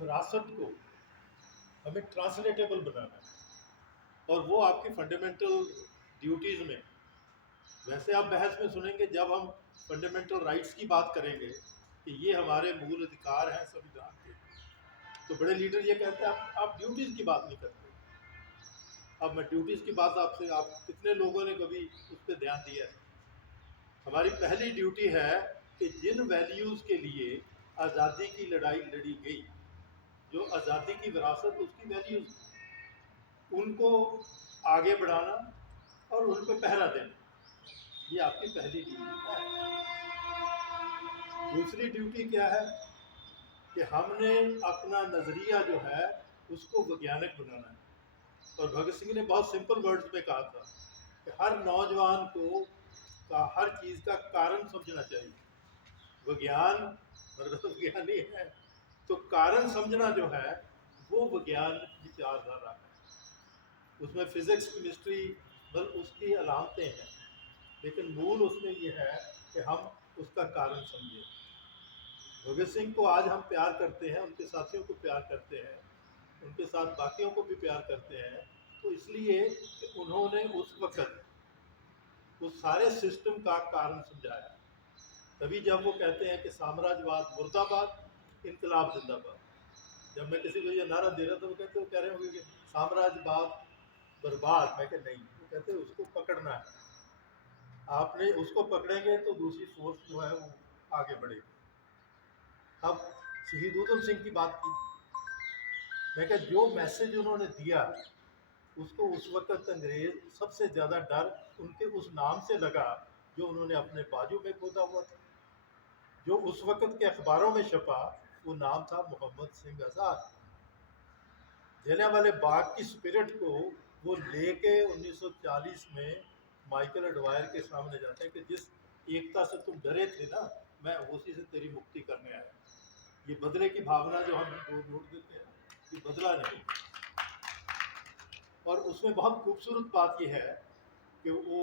विरासत को हमें ट्रांसलेटेबल बनाना है, और वो आपकी फंडामेंटल ड्यूटीज़ में। वैसे आप बहस में सुनेंगे जब हम फंडामेंटल राइट्स की बात करेंगे कि ये हमारे मूल अधिकार हैं संविधान के, तो बड़े लीडर ये कहते हैं आप ड्यूटीज़ की बात नहीं करते। अब मैं ड्यूटीज़ की बात आपसे, आप कितने लोगों ने कभी उस पर ध्यान दिया है? हमारी पहली ड्यूटी है कि जिन वैल्यूज़ के लिए आज़ादी की लड़ाई लड़ी गई, जो आज़ादी की विरासत, उसकी वैल्यूज़, उनको आगे बढ़ाना और उन पर पहरा देना, ये आपकी पहली ड्यूटी है। दूसरी ड्यूटी क्या है कि हमने अपना नज़रिया जो है उसको वैज्ञानिक बनाना है। और भगत सिंह ने बहुत सिंपल वर्ड्स में कहा था कि हर नौजवान को का हर चीज़ का कारण समझना चाहिए। विज्ञान मतलब विज्ञानी है तो कारण समझना जो है वो विज्ञान विचारधारा है। उसमें फिजिक्स केमिस्ट्री बल उसकी अलामतें हैं, लेकिन मूल उसमें ये है कि हम उसका कारण समझें। भगत सिंह को आज हम प्यार करते हैं, उनके साथियों को प्यार करते हैं, उनके साथ बाकियों को भी प्यार करते हैं, तो इसलिए कि उन्होंने उस वक्त उस सारे सिस्टम का कारण समझाया। तभी जब वो कहते हैं कि साम्राज्यवाद मुर्दाबाद, इनकलाब जिंदाबाद, जब मैं किसी को ये नारा दे रहा था वो कहते, वो कह रहे होंगे कि साम्राज्यवाद बर्बाद, मैं कह नहीं, वो कहते हैं उसको पकड़ना है, आपने उसको पकड़ेंगे तो दूसरी फोर्स जो है वो आगे बढ़ेगी। अब शहीद उधम सिंह की बात की, मैं कहा जो मैसेज उन्होंने दिया उसको उस वक्त अंग्रेज सबसे ज़्यादा डर उनके उस नाम से लगा जो उन्होंने अपने बाजू में खोदा हुआ था। जो उस वक्त के अखबारों में छपा वो नाम था मोहम्मद सिंह आज़ाद। जलियांवाले बाग की स्पिरिट को वो लेके 1940 में माइकल एडवायर के सामने जाते हैं कि जिस एकता से तुम डरे थे ना, मैं उसी से तेरी मुक्ति करने आया। ये बदले की भावना जो हम ढूंढ देते हैं, ये बदला नहीं। और उसमें बहुत खूबसूरत बात यह है कि वो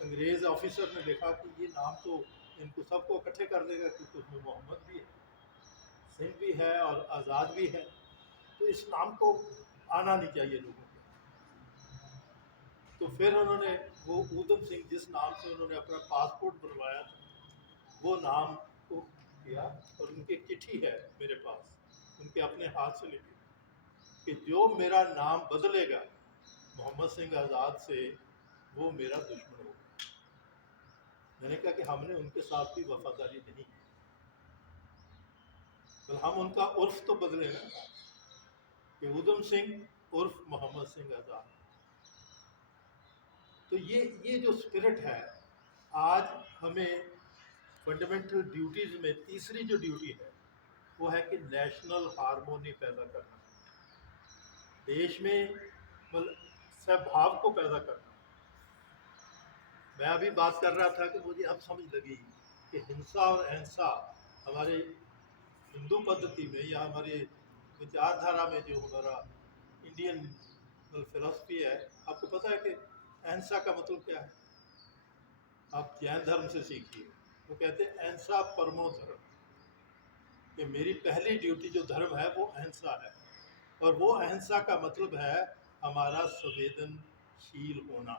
अंग्रेज़ ऑफिसर ने देखा कि ये नाम तो इनको सबको इकट्ठे कर देगा, क्योंकि उसमें मोहम्मद भी है, सिंह भी है और आज़ाद भी है, तो इस नाम को आना नहीं चाहिए लोगों को। तो फिर उन्होंने वो ऊधम सिंह जिस नाम से उन्होंने अपना पासपोर्ट बनवाया था वो नाम को किया, और उनकी चिट्ठी है मेरे पास, उनके अपने हाथ से लिखी कि जो मेरा नाम बदलेगा मोहम्मद सिंह आज़ाद से वो मेरा दुश्मन होगा। मैंने कहा कि हमने उनके साथ भी वफादारी नहीं, तो हम उनका उर्फ तो बदले ना, कि ऊधम सिंह उर्फ मोहम्मद सिंह आज़ाद। तो ये जो स्पिरिट है, आज हमें फंडामेंटल ड्यूटीज़ में तीसरी जो ड्यूटी है वो है कि नेशनल हार्मोनी पैदा करना, देश में मतलब सद्भाव को पैदा करना। मैं अभी बात कर रहा था कि मुझे अब समझ लगी कि हिंसा और अहिंसा हमारे हिंदू पद्धति में या हमारे विचारधारा में जो हमारा इंडियन फिलॉसफी है, आपको पता है कि अहिंसा का मतलब क्या है? आप जैन धर्म से सीखिए, वो कहते हैं अहिंसा परमो धर्म, कि मेरी पहली ड्यूटी जो धर्म है वो अहिंसा है। और वो अहिंसा का मतलब है हमारा संवेदनशील होना।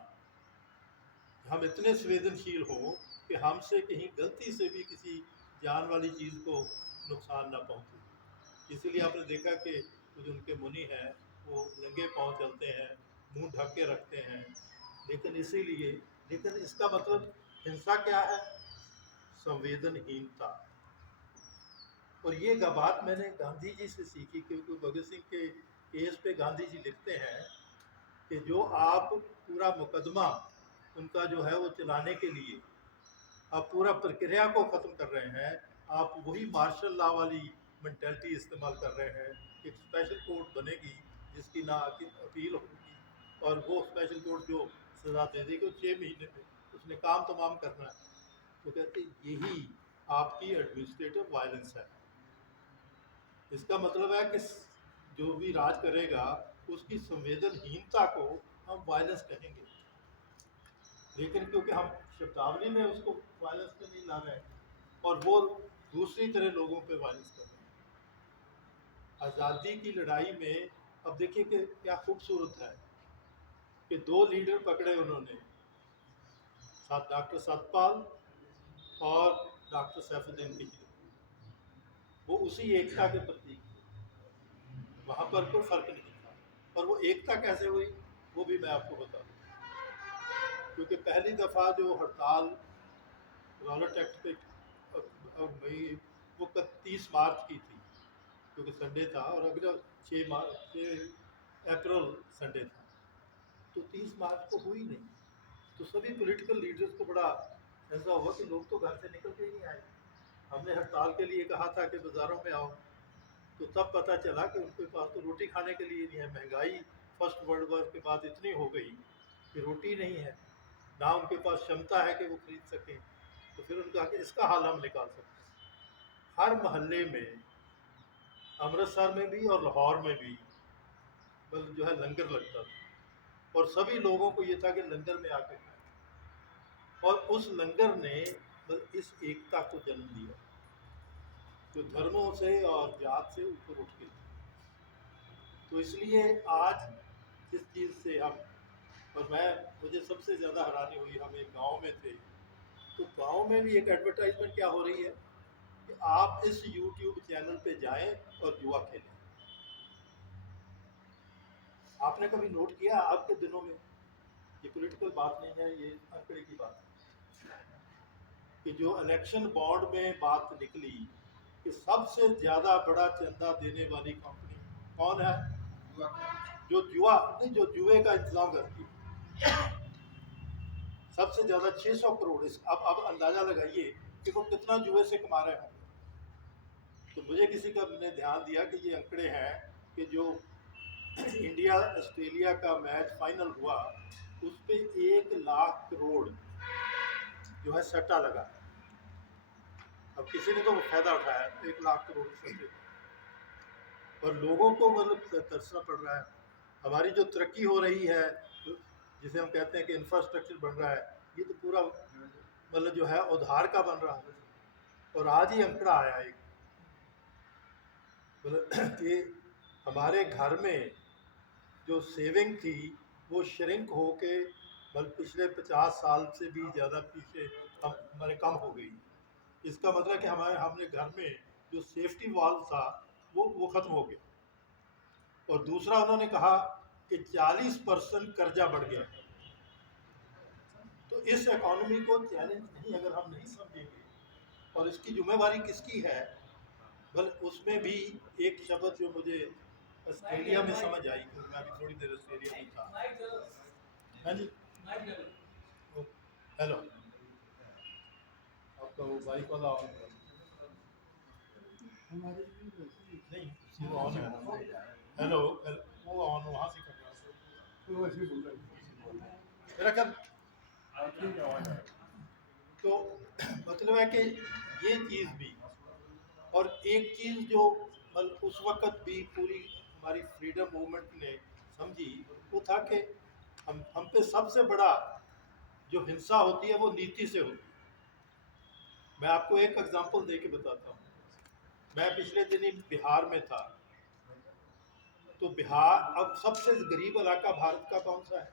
हम इतने संवेदनशील हों कि हमसे कहीं गलती से भी किसी जान वाली चीज़ को नुकसान ना पहुँचे। इसीलिए आपने देखा कि कुछ उनके मुनि हैं वो नंगे पाँव चलते हैं, मुंह ढक के रखते हैं, लेकिन इसीलिए, लेकिन इसका मतलब हिंसा क्या है? संवेदनहीनता। और ये बात मैंने गांधी जी से सीखी, क्योंकि भगत सिंह के केस पे गांधी जी लिखते हैं कि जो आप पूरा मुकदमा उनका जो है वो चलाने के लिए आप पूरा प्रक्रिया को ख़त्म कर रहे हैं, आप वही मार्शल लॉ वाली मेंटेलिटी इस्तेमाल कर रहे हैं। एक स्पेशल कोर्ट बनेगी जिसकी ना अपील होगी, और वो स्पेशल कोर्ट जो सज़ा दे देगी वो 6 महीने में उसने काम तमाम करना है। तो कहते यही आपकी एडमिनिस्ट्रेटिव वायलेंस है। इसका मतलब है कि जो भी राज करेगा उसकी संवेदनहीनता को हम वायलेंस कहेंगे, लेकिन क्योंकि हम शब्दावली में उसको वायलेंस पे नहीं ला रहे हैं और वो दूसरी तरह लोगों पे वायलेंस कर रहे हैं। आज़ादी की लड़ाई में अब देखिए कि क्या खूबसूरत है कि दो लीडर पकड़े उन्होंने, डॉक्टर सतपाल और डॉक्टर सैफुद्दीन किचलू, वो उसी एकता के प्रतीक थे, वहाँ पर कोई फर्क नहीं था। और वो एकता कैसे हुई वो भी मैं आपको बता दूँ, क्योंकि पहली दफ़ा जो हड़ताल रॉलेट एक्ट पे वो 30 मार्च की थी, क्योंकि संडे था, और अगला 6 अप्रैल संडे था, तो 30 मार्च को हुई नहीं। तो सभी पॉलिटिकल लीडर्स को बड़ा ऐसा हुआ कि लोग तो घर से निकल के ही नहीं आए, हमने हड़ताल के लिए कहा था कि बाज़ारों में आओ, तो तब पता चला कि उनके पास तो रोटी खाने के लिए नहीं है। महंगाई फर्स्ट वर्ल्ड वॉर के बाद इतनी हो गई कि रोटी नहीं है, ना उनके पास क्षमता है कि वो खरीद सकें। तो फिर उनका कि इसका हल हम निकाल सकते हैं। हर मोहल्ले में, अमृतसर में भी और लाहौर में भी मतलब जो है लंगर लगता था, और सभी लोगों को ये था कि लंगर में आके खाएं, और उस लंगर ने मतलब इस एकता को जन्म दिया जो धर्मों से और जात से ऊपर उठ के थी। तो इसलिए आज जिस चीज़ से हम, और मुझे सबसे ज़्यादा हैरानी हुई, हम एक गांव में थे, तो गांव में भी एक एडवर्टाइजमेंट क्या हो रही है कि आप इस यूट्यूब चैनल पे जाएं और जुआ खेलें। आपने कभी नोट किया आज के दिनों में, ये पॉलिटिकल बात नहीं है, ये आंकड़े की बात है, कि जो इलेक्शन बॉन्ड में बात निकली कि सबसे ज़्यादा बड़ा चंदा देने वाली कंपनी कौन है? जो जुआ नहीं, जो जुए का इंतजाम करती है, सबसे ज़्यादा 600 करोड़। अब अंदाज़ा लगाइए कि वो कितना जुए से कमा रहे होंगे। तो मुझे किसी का ने ध्यान दिया कि ये आंकड़े हैं कि जो इंडिया ऑस्ट्रेलिया का मैच फाइनल हुआ उस पर 1 लाख करोड़ जो है सट्टा लगा। अब किसी ने तो वो फायदा उठाया 1 लाख करोड़ सट्टे, और लोगों को मतलब तरसना पड़ रहा है। हमारी जो तरक्की हो रही है, जिसे हम कहते हैं कि इंफ्रास्ट्रक्चर बन रहा है, ये तो पूरा मतलब जो है उधार का बन रहा है। और आज ही आंकड़ा आया एक, मतलब कि हमारे घर में जो सेविंग थी वो श्रिंक होके मतलब पिछले 50 साल से भी ज़्यादा पीछे हमारे कम हो गई। इसका मतलब कि हमने घर में जो सेफ्टी वाल्व था वो ख़त्म हो गया। और दूसरा उन्होंने कहा कि 40% कर्जा बढ़ गया। तो इस इकोनॉमी को चैलेंज नहीं, अगर हम नहीं समझेंगे, और इसकी जिम्मेवारी किसकी है, बल उसमें भी एक शब्द जो मुझे ऑस्ट्रेलिया में समझ आई, क्योंकि मैं अभी थोड़ी देर ऑस्ट्रेलिया में था। हाँ जी, हेलो, आपका वो बाइक वाला ऑन नहीं, वो ऑन है। हेलो, वो ऑन वहाँ से कर रहा है मेरा ख्याल। तो मतलब है कि ये चीज़ भी, और एक चीज़ जो मतलब उस वक़्त भी पूरी हमारी फ्रीडम मूवमेंट ने समझी, वो था कि हम पे सबसे बड़ा जो हिंसा होती है वो नीति से होती है। मैं आपको एक एग्जांपल दे के बताता हूँ। मैं पिछले दिनी बिहार में था, तो बिहार अब सबसे गरीब इलाका भारत का कौन सा है?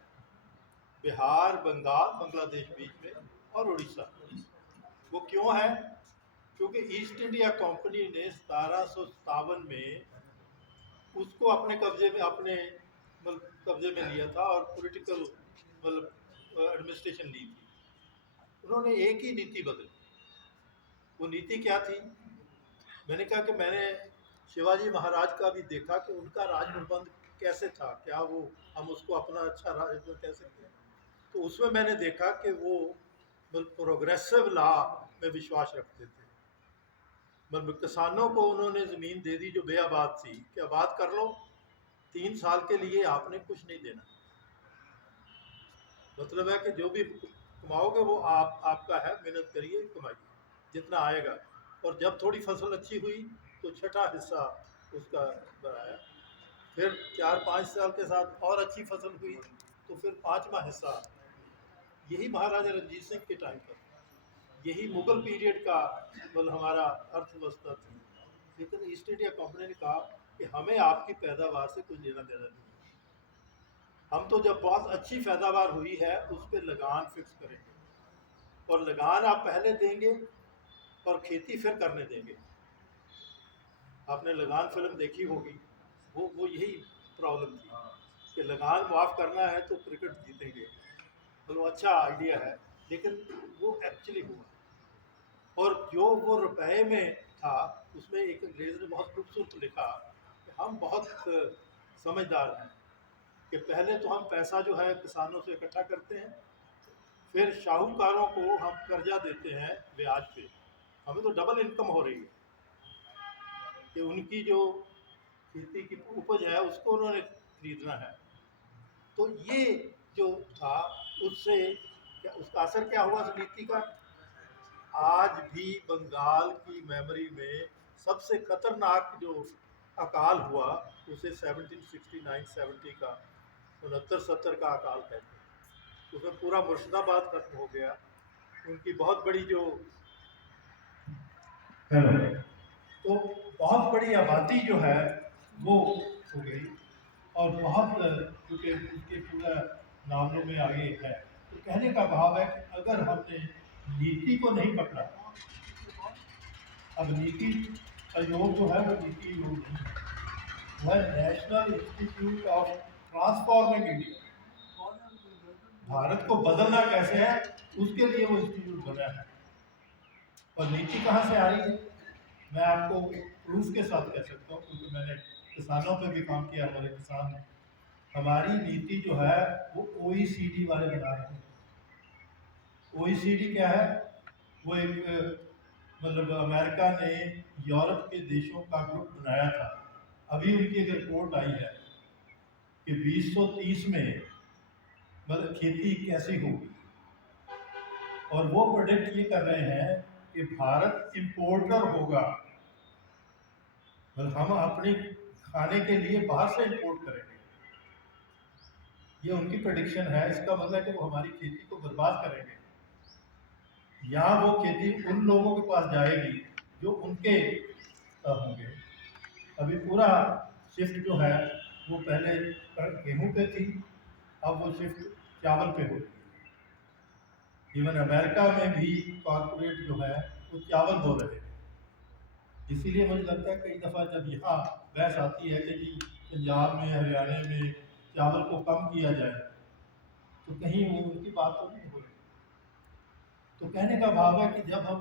बिहार, बंगाल, बांग्लादेश बीच में, और उड़ीसा। वो क्यों है? क्योंकि ईस्ट इंडिया कंपनी ने 1757 में उसको अपने कब्जे में, अपने मतलब कब्जे में लिया था, और पॉलिटिकल मतलब एडमिनिस्ट्रेशन ली थी। उन्होंने एक ही नीति बदली। वो नीति क्या थी? मैंने कहा कि मैंने शिवाजी महाराज का भी देखा कि उनका राज प्रबंध कैसे था, क्या वो हम उसको अपना अच्छा राज कह सकते हैं? तो उसमें मैंने देखा कि वो प्रोग्रेसिव लॉ में विश्वास रखते थे। मतलब किसानों को उन्होंने ज़मीन दे दी जो बेआबाद थी, कि आबाद कर लो, 3 साल के लिए आपने कुछ नहीं देना। मतलब है कि जो भी कमाओगे वो आपका है, मेहनत करिए, कमाइए जितना आएगा। और जब थोड़ी फसल अच्छी हुई तो छठा हिस्सा उसका बनाया। फिर 4-5 साल के साथ और अच्छी फसल हुई तो फिर 5वां हिस्सा। यही महाराजा रंजीत सिंह के टाइम पर, यही मुगल पीरियड का मतलब हमारा अर्थव्यवस्था थी। लेकिन ईस्ट इंडिया कंपनी ने कहा कि हमें आपकी पैदावार से कुछ लेना देना नहीं है। हम तो जब बहुत अच्छी पैदावार हुई है उस पर लगान फिक्स करेंगे, और लगान आप पहले देंगे और खेती फिर करने देंगे। आपने लगान फिल्म देखी होगी, वो यही प्रॉब्लम थी कि लगान माफ़ करना है तो क्रिकेट जीतेंगे। तो अच्छा आइडिया है, लेकिन वो एक्चुअली हुआ, और जो वो रुपए में था उसमें एक अंग्रेज़ ने बहुत खूबसूरत लिखा कि हम बहुत समझदार हैं कि पहले तो हम पैसा जो है किसानों से इकट्ठा करते हैं, फिर शाहूकारों को हम कर्जा देते हैं ब्याज पे। हमें तो डबल इनकम हो रही है कि उनकी जो खेती की उपज है उसको उन्होंने खरीदना है। तो ये जो था उससे उसका असर क्या हुआ उस नीति का? आज भी बंगाल की मेमोरी में सबसे खतरनाक जो अकाल हुआ उसे 1769-70 का 69-70 का अकाल कहते हैं। उसमें पूरा मुर्शिदाबाद खत्म हो गया। उनकी बहुत बड़ी जो तो बहुत बड़ी आबादी जो है वो हो गई, और बहुत क्योंकि उसके पूरा नामों में आगे है। तो कहने का भाव है कि अगर हमने नीति को नहीं पकड़ा, अब नीति आयोग जो है वो नीति आयोग नहीं है, वो है national institute of transforming India. Bharat को बदलना कैसे है उसके लिए वो इंस्टीट्यूट बना है। और नीति कहाँ से आ रही है मैं आपको प्रूफ के साथ कह सकता हूँ, क्योंकि मैंने किसानों पे भी काम किया। हमारे किसान ने, हमारी नीति जो है वो OECD वाले बना रहे हैं। OECD क्या है? वो एक मतलब अमेरिका ने यूरोप के देशों का ग्रुप बनाया था। अभी उनकी एक रिपोर्ट आई है कि 2030 में मतलब खेती कैसी होगी, और वो प्रोडिक्ट ये कर रहे हैं कि भारत इंपोर्टर होगा। मतलब हम अपने खाने के लिए बाहर से इंपोर्ट करेंगे, ये उनकी प्रेडिक्शन है। इसका मतलब कि वो हमारी खेती को बर्बाद करेंगे। यहाँ वो खेती उन लोगों के पास जाएगी जो उनके होंगे। अभी पूरा शिफ्ट जो है वो पहले गेहूं पे थी, अब वो शिफ्ट चावल पे हो रही है। इवन अमेरिका में भी कॉर्पोरेट जो है वो चावल बो रहे हैं। इसीलिए मुझे लगता है कई दफ़ा जब यहाँ बहस आती है कि जी पंजाब में हरियाणा में चावल को कम किया जाए, तो कहीं वो उनकी बात तो नहीं हो रही। तो कहने का भाव है कि जब हम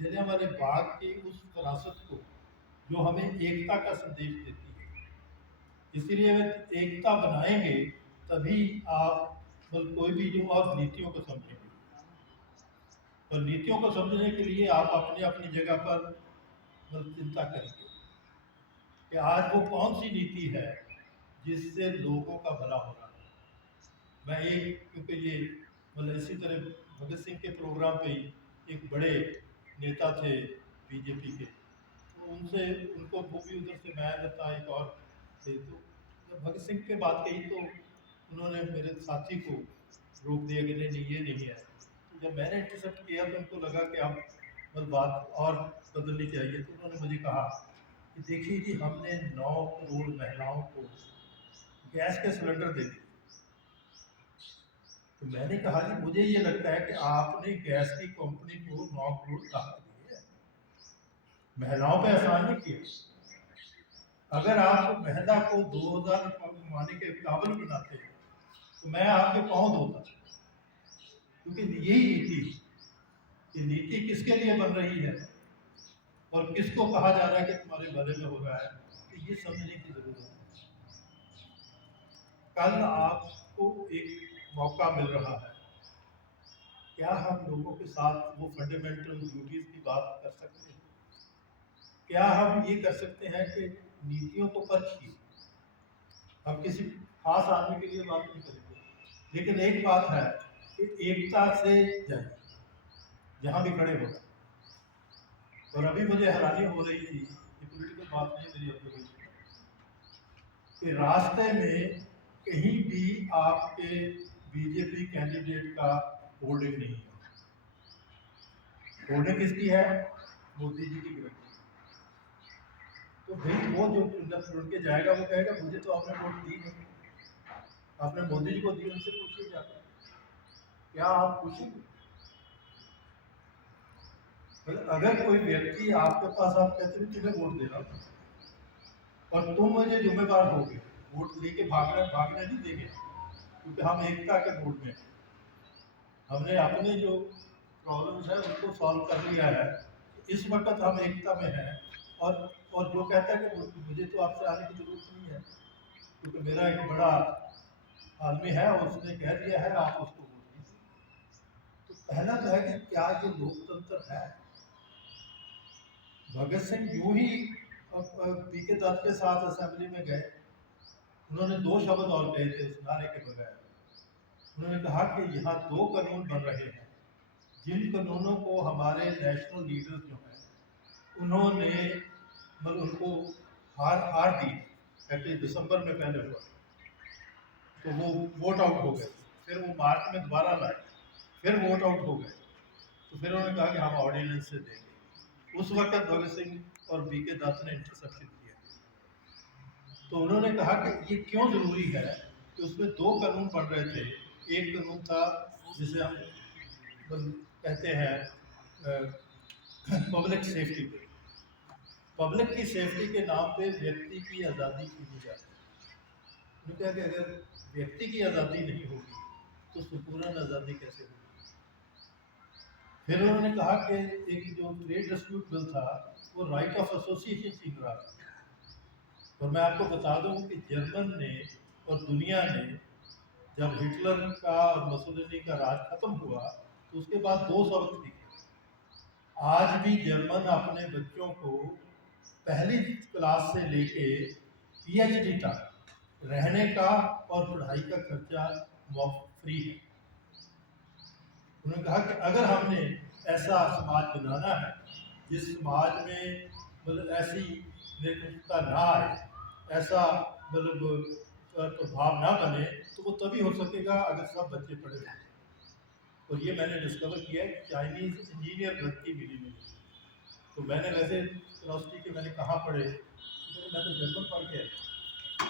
जलियांवाला बाग की उस विरासत को जो हमें एकता का संदेश देती है, इसीलिए अगर एकता बनाएंगे तभी आप मतलब कोई भी जो और नीतियों को समझेंगे। और नीतियों को समझने के लिए आप अपनी अपनी जगह पर मतलब चिंता करेंगे कि आज वो कौन सी नीति है जिससे लोगों का भला हो रहा है। मैं एक क्योंकि ये मतलब इसी तरह भगत सिंह के प्रोग्राम पे ही एक बड़े नेता थे बीजेपी के, तो उनसे उनको वो भी उधर से मैं था एक और थे, तो जब भगत सिंह पे बात कही तो उन्होंने मेरे साथी को रोक दिया कि नहीं ये नहीं है। तो जब मैंने इंटरसेप्ट किया तो उनको लगा कि अब मतलब बात और बदलनी चाहिए। तो उन्होंने मुझे कहा कि देखिए जी हमने 9 करोड़ महिलाओं को गैस के सिलेंडर दे दिए। तो मैंने कहा कि मुझे ये लगता है कि आपने गैस की कंपनी को 9 करोड़ कहा दिए, महिलाओं पे एहसान नहीं किया। अगर आप महिला को 2000 रुपये कमाने के काबिल बनाते तो मैं आपके पाँव धोता। क्योंकि यही नीति, ये नीति किसके लिए बन रही है और किसको कहा जा रहा है कि तुम्हारे भले में हो रहा है, तो ये समझने की जरूरत है। कल आपको एक मौका मिल रहा है, क्या हम लोगों के साथ वो फंडामेंटल ड्यूटीज की बात कर सकते हैं? क्या हम ये कर सकते हैं कि नीतियों को परखिए? हम किसी खास आदमी के लिए बात नहीं करेंगे, लेकिन एक बात है कि एकता से जाइए जहाँ भी खड़े हो। और अभी मुझे हैरानी हो रही थी, ये पॉलिटिकल बात नहीं मेरी ऑब्जर्वेशन, कि रास्ते में कहीं भी आपके बीजेपी कैंडिडेट का होर्डिंग नहीं है। होर्डिंग किसकी है? मोदी जी की गिरफ्तारी। तो भाई वो जो जब चुन के जाएगा वो कहेगा मुझे तो आपने वोट दी नहीं, आपने मोदी जी को दी, उनसे पूछिए जाकर क्या आप पूछेंगे। मतलब अगर कोई व्यक्ति आपके पास आप कहते हैं तुम्हें वोट दे रहा हूँ और तुम मुझे जिम्मेदार होगे, वोट लेके भागने नहीं देंगे, क्योंकि हम एकता के मूड में हैं। हमने अपने जो प्रॉब्लम्स है उनको सॉल्व कर लिया है, इस वक्त हम एकता में हैं। और जो कहता है कि मुझे तो आपसे आने की जरूरत नहीं है, क्योंकि मेरा एक बड़ा आदमी है और उसने कह दिया है, आप उसको वोट दीजिए। तो पहला तो है कि क्या ये लोकतंत्र है। भगत सिंह यूं ही पीके दत्त के साथ असेंबली में गए, उन्होंने दो शब्द और कहे थे उस नारे के बगैर। उन्होंने कहा कि यहाँ दो कानून बन रहे हैं, जिन कानूनों को हमारे नेशनल लीडर्स जो हैं उन्होंने मतलब उनको हार दी, एक्चुअली दिसंबर में पहले हुआ, तो वो वोट आउट हो गए। फिर वो मार्च में दोबारा लाए, फिर वोट आउट हो गए, तो फिर उन्होंने कहा कि हम ऑर्डिनेंस से देंगे। उस वक्त भगत सिंह और बीके दत्त ने इंटरसेप्शन किया, तो उन्होंने कहा कि ये क्यों जरूरी है कि उसमें दो कानून बन रहे थे। एक कानून था जिसे हम कहते हैं पब्लिक सेफ्टी, पब्लिक की सेफ्टी के नाम पे व्यक्ति की आज़ादी छीनी जाती है। उन्होंने कहा कि अगर व्यक्ति की आज़ादी नहीं होगी तो संपूर्ण आज़ादी कैसे होगी। फिर उन्होंने कहा कि एक जो ट्रेड डिस्प्यूट बिल था वो राइट ऑफ एसोसिएशन छीन रहा था। और मैं आपको बता दूं कि जर्मन ने और दुनिया ने जब हिटलर का और मसोलिनी का राज खत्म हुआ तो उसके बाद दो सबक सीखे। आज भी जर्मन अपने बच्चों को पहली क्लास से लेके पीएचडी तक रहने का और पढ़ाई का खर्चा फ्री है। उन्होंने कहा कि अगर हमने ऐसा समाज बनाना है जिस समाज में मतलब ऐसी नेतृत्वता ना आए, ऐसा मतलब प्रभाव ना बने, तो वो तभी हो सकेगा अगर सब बच्चे पढ़े हों। और ये मैंने डिस्कवर किया है, चाइनीज़ इंजीनियर लड़की मिली मुझे, तो मैंने वैसे फिलोसफी के मैंने कहाँ पढ़े, मैं तो जर्मन पढ़ के आया।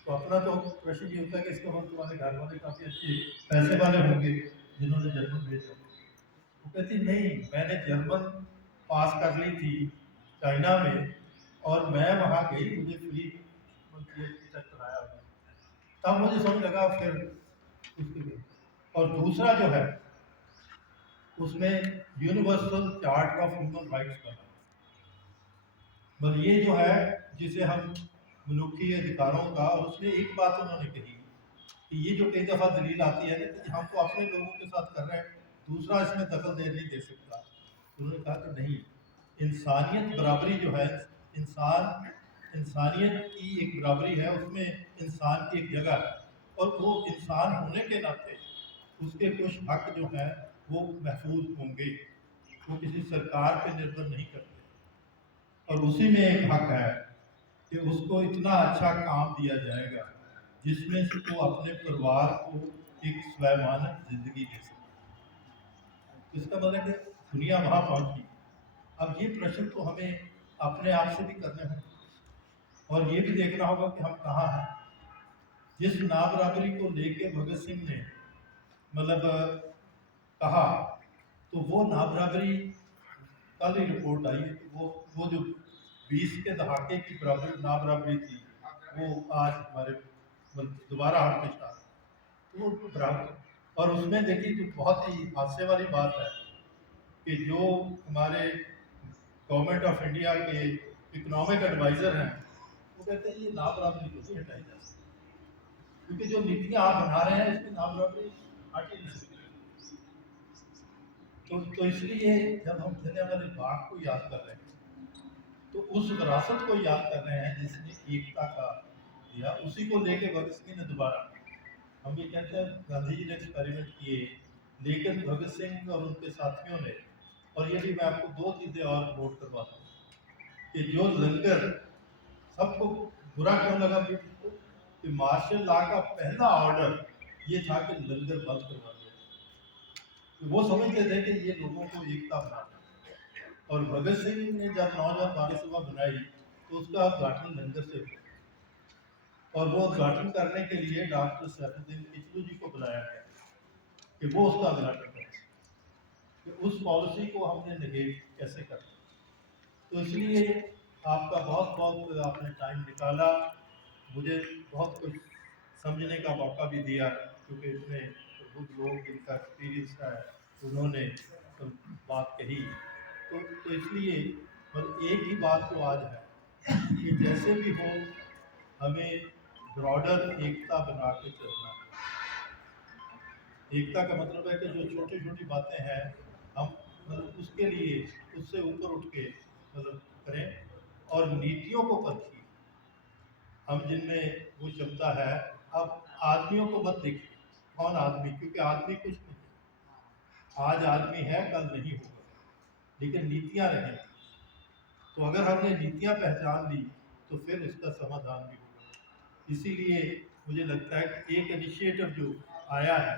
तो अपना तो प्रश्न ये होता है कि इसका मतलब तुम्हारे घर वाले काफ़ी अच्छे पैसे वाले होंगे जिन्होंने जर्मन भेजा। वो कहती नहीं, मैंने जर्मन पास कर ली थी चाइना में, और मैं वहाँ गई, मुझे फ्री तक कराया, तब मुझे समझ लगा फिर उसके। और दूसरा जो है उसमें universal chart of human rights बना, मतलब ये जो है जिसे हम मनुष्य अधिकारों का, और उसमें एक बात उन्होंने कही कि ये जो कई दफ़ा दलील आती है ना कि हम तो अपने लोगों के साथ कर रहे हैं, दूसरा इसमें दखल दे नहीं दे सकता। तो उन्होंने कहा कि नहीं, इंसानियत बराबरी जो है, इंसानियत की एक बराबरी है, उसमें इंसान की एक जगह है, और वो इंसान होने के नाते उसके कुछ हक जो है वो महफूज होंगे, वो किसी सरकार पे निर्भर नहीं करते। और उसी में एक हक है कि उसको इतना अच्छा काम दिया जाएगा जिसमें से वो अपने परिवार को एक स्वैमानक जिंदगी दे सके। इसका मतलब है दुनिया वहाँ पहुँची। अब ये प्रश्न तो हमें अपने आप से भी करने होंगे, और ये भी देखना होगा कि हम कहाँ हैं। जिस नाबराबरी को लेके भगत सिंह ने मतलब कहा, तो वो नाबराबरी कल ही रिपोर्ट आई है कि वो जो 20 के दहाके की नाबराबरी थी वो आज हमारे दोबारा हम पेश आ, तो वो बराबर। और उसमें देखिए जो बहुत ही हादसे वाली बात है कि जो हमारे गवर्नमेंट ऑफ इंडिया के इकोनॉमिक एडवाइज़र हैं वो कहते हैं ये नाबराबरी को नहीं हटाई जा सकती, क्योंकि जो नीतियाँ आप बना रहे हैं इसमें नाबराबरी हट ही नहीं सकती। तो इसलिए जब हम जलियांवाला बाग को याद कर रहे हैं तो उस विरासत को याद कर रहे हैं जिसने एकता का दिया, उसी को लेके भगत सिंह ने दोबारा, हम ये कहते हैं गांधी जी ने एक्सपेरिमेंट किए, लेकिन भगत सिंह और उनके साथियों ने, और ये भी मैं आपको दो चीज़ें और नोट करवाता हूँ कि जो लंगर सबको बुरा क्यों लगा ब्रिटिश को, कि मार्शल लॉ का पहला ऑर्डर ये था कि लंगर बंद करवा दिया। तो वो समझते थे कि ये लोगों को एकता बनाना। और भगत सिंह ने जब नौजवान भारत सभा बनाई तो उसका उद्घाटन लंगर से हुआ और वो उद्घाटन करने के लिए डॉक्टर सैफुद्दीन किचलू जी को बुलाया गया कि वो उसका उद्घाटन करें। कि उस पॉलिसी को हमने नेगेट कैसे कर दिया। तो इसलिए आपका बहुत बहुत आपने टाइम निकाला, मुझे बहुत कुछ समझने का मौका भी दिया, क्योंकि इतने बुजुर्ग लोग जिनका एक्सपीरियंस है उन्होंने तो बात कही। तो इसलिए बस एक ही बात तो आज है कि जैसे भी हो हमें ब्रॉडर एकता बना के चलना है। एकता का मतलब है कि जो छोटी छोटी बातें हैं हम मतलब उसके लिए उससे ऊपर उठ के मतलब करें और नीतियों को परखिए। हम जिनमें वो क्षमता है, अब आदमियों को मत देखिए कौन आदमी, क्योंकि आदमी कुछ नहीं, आज आदमी है कल नहीं होगा, लेकिन नीतियां रहेंगी। तो अगर हमने नीतियां पहचान ली तो फिर उसका समाधान भी होगा। इसीलिए मुझे लगता है कि एक इनिशिएटिव जो आया है,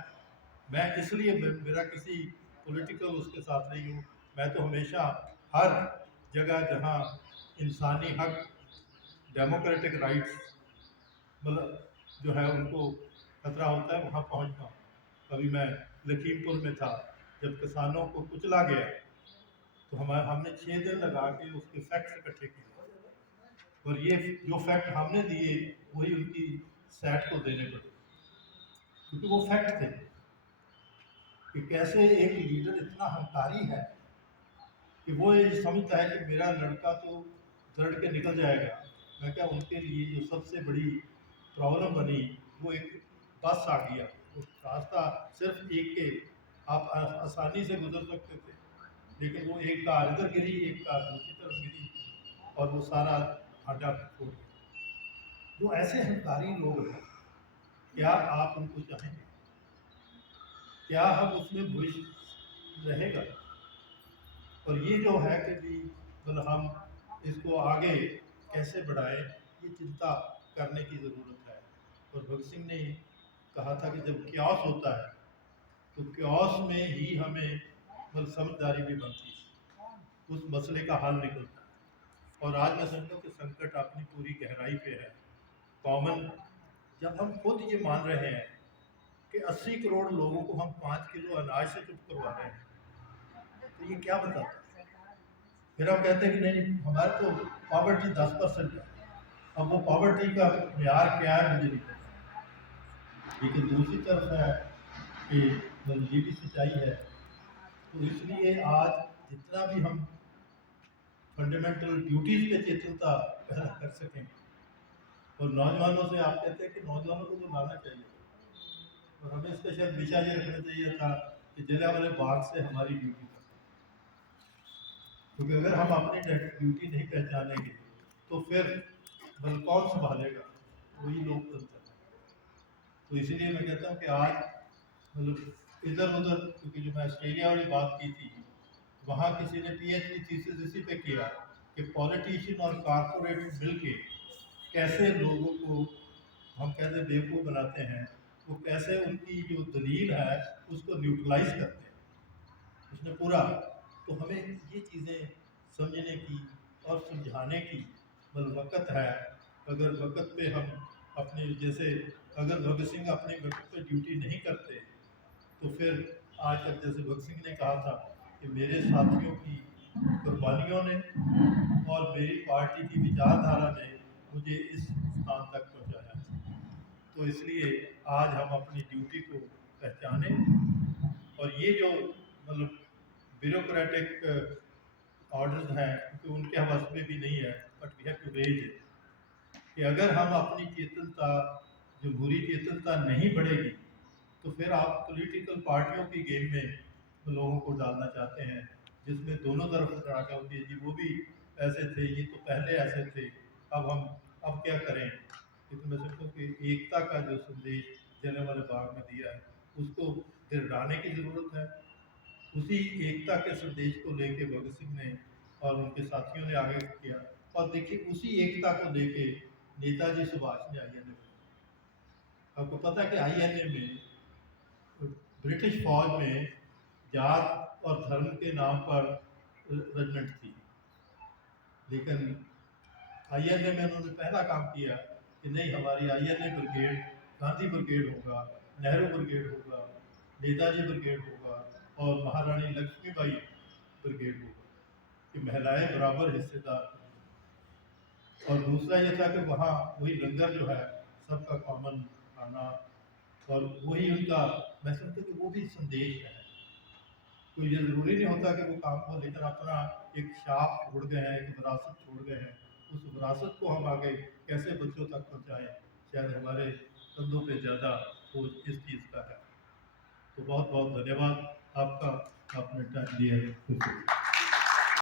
मैं इसलिए मेरा किसी पॉलिटिकल उसके साथ नहीं हूँ, मैं तो हमेशा हर जगह जहाँ इंसानी हक, डेमोक्रेटिक राइट्स मतलब जो है उनको खतरा होता है वहाँ पहुँचता हूँ। कभी मैं लखीमपुर में था, जब किसानों को कुचला गया तो हमने 6 दिन लगा के उसके फैक्ट्स इकट्ठे किए और ये जो फैक्ट हमने दिए वही उनकी सैट को देने पड़े, क्योंकि वो फैक्ट थे कि कैसे एक लीडर इतना हंकारी है कि वो ये समझता है कि मेरा लड़का तो दौड़ के निकल जाएगा। मैं क्या, उनके लिए जो सबसे बड़ी प्रॉब्लम बनी वो एक बस आ गया, उस रास्ता सिर्फ एक के आप आसानी से गुजर सकते थे, लेकिन वो एक कार इधर गिरी एक कार दूसरी तरफ गिरी और वो सारा अड्डा छोड़ गया। जो ऐसे हंकारी लोग हैं, क्या आप उनको चाहेंगे? क्या हम उसमें भविष्य रहेगा? और ये जो है कि भी मतलब हम इसको आगे कैसे बढ़ाएं, ये चिंता करने की ज़रूरत है। और भगत सिंह ने कहा था कि जब क्यास होता है तो क्यास में ही हमें मतलब समझदारी भी बनती है, उस मसले का हल निकलता है। और आज मैं समझता हूँ कि संकट अपनी पूरी गहराई पे है, कॉमन। जब हम खुद ये मान रहे हैं कि 80 करोड़ लोगों को हम 5 किलो अनाज से चुप करवा रहे हैं, तो ये क्या बताता है? फिर हम कहते हैं कि नहीं हमारे तो पॉवर्टी 10% है। अब वो पॉवर्टी का म्यार क्या है मुझे नहीं पता, लेकिन दूसरी तरफ है कि ये भी सच्चाई है। तो इसलिए आज जितना भी हम फंडामेंटल ड्यूटीज़ पे चेतनता पैदा कर सकें, और नौजवानों से आप कहते हैं कि नौजवानों को तो लाना चाहिए, और हमें इसका शायद विषय ये रखना चाहिए था कि जलियांवाला बाग से हमारी ड्यूटी था, क्योंकि अगर हम अपनी ड्यूटी नहीं पहचानेंगे तो फिर बल कौन संभालेगा, वही लोकतंत्र है। तो इसीलिए मैं कहता हूँ कि आज मतलब इधर उधर, क्योंकि जो मैं ऑस्ट्रेलिया वाली बात की थी, वहाँ किसी ने PhD थीसिस इसी पे किया कि पॉलिटिशियन और कारपोरेट मिलके कैसे लोगों को हम कैसे बेवकूफ़ बनाते हैं, वो कैसे उनकी जो दलील है उसको न्यूट्रलाइज करते हैं। उसने पूरा, तो हमें ये चीज़ें समझने की और समझाने की मतलब वक़्त है। अगर वक़्त पे हम अपने जैसे अगर भगत सिंह अपने वक़्त पे ड्यूटी नहीं करते तो फिर आज तक, जैसे भगत सिंह ने कहा था कि मेरे साथियों की कुर्बानियों ने और मेरी पार्टी की विचारधारा ने मुझे इस स्थान तक पहुंचाया। तो इसलिए आज हम अपनी ड्यूटी को पहचानें, और ये जो मतलब ब्यूरोक्रेटिक ऑर्डर्स हैं क्योंकि उनके हम वश में भी नहीं है, but we have to raise it कि अगर हम अपनी चेतनता, जमहूरी चेतनता नहीं बढ़ेगी तो फिर आप पॉलिटिकल पार्टियों की गेम में लोगों को डालना चाहते हैं, जिसमें दोनों तरफ तड़ाका होती है, जी वो भी ऐसे थे, ये तो पहले ऐसे थे, अब क्या करें। लेकिन मैं समझता हूँ कि एकता का जो संदेश जलियांवाला बाग में दिया है उसको दिलडाने की ज़रूरत है। उसी एकता के संदेश को लेके भगत सिंह ने और उनके साथियों ने आगे किया, और देखिए उसी एकता को लेके नेताजी सुभाष ने INA में, आपको पता है कि INA में ब्रिटिश फौज में जात और धर्म के नाम पर रेजिमेंट थी, लेकिन आईएनए में उन्होंने पहला काम किया कि नहीं, हमारी आईएनए ब्रिगेड गांधी ब्रिगेड होगा, नेहरू ब्रिगेड होगा, नेताजी ब्रिगेड होगा और महारानी लक्ष्मीबाई ब्रिगेड होगा, कि महिलाएं बराबर हिस्सेदार होंगी। और दूसरा ये था कि वहाँ वही लंगर जो है सबका कॉमन खाना, और वही उनका, मैं समझता हूँ कि वो भी संदेश है। तो ये ज़रूरी नहीं होता कि वो काम को लेकर अपना एक छाप छोड़ गए हैं, एक विरासत छोड़ गए हैं। उस विरासत को हम आगे कैसे बच्चों तक पहुँचाएं, शायद हमारे कंधों पे ज़्यादा बोझ इस चीज़ का है। तो बहुत बहुत धन्यवाद आपका, आपने टाइम दिया है।